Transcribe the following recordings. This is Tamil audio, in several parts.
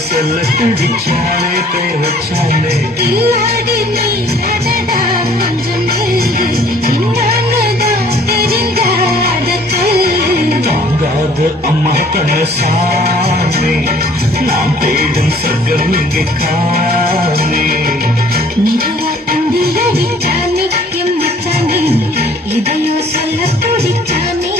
சொல்ல துடிச்சாலே கை வச்சாலே தாங்காது அம்மா கண்ண சாமி நாம் தேடும் சொர்க்கம் இங்கே காணே இதையோ சொல்ல துடிச்சானே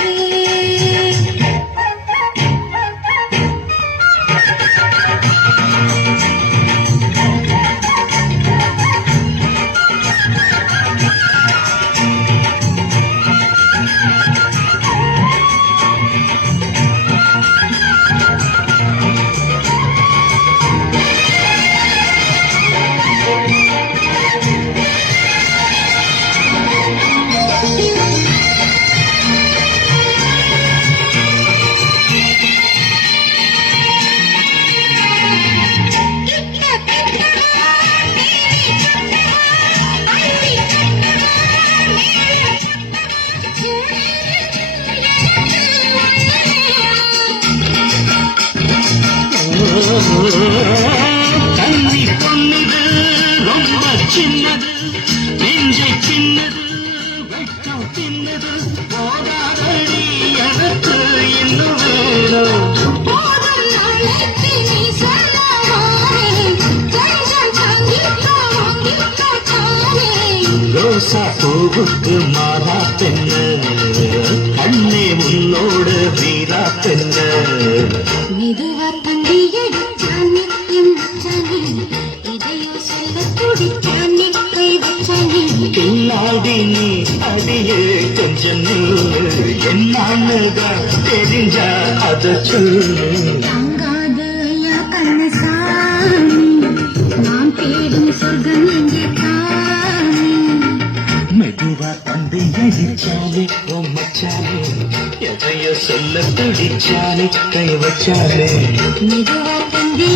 தண்ணி பொன்னது ரொம்ப சின்னது நெஞ்சை சின்னது வெட்கம் சின்னது போதாதடி எனக்கு இன்னும் வேணும் ரோசா பூவுக்கு மாறா பெண்ணு கண்ணே உன்னோடு வீரா பெண்ணு மெதுவா தந்தி எடுத்தானே இதையோ சொல்ல துடித்தானே கை வச்சானே இல்லாதி நீ அடியே கொஞ்சம் என்னான்னுதான் தெரிஞ்சா அதை சொல்லு தாங்காத ஐயா கண்ணு சாமி நான் தேடும் சொர்க்கம் இங்கே காணே மெதுவா தந்தை அடிச்சாலே ஓ மச்சாலே எதையோ சொல்ல துடிச்சாலே கை வச்சாலே மெதுவா தந்தி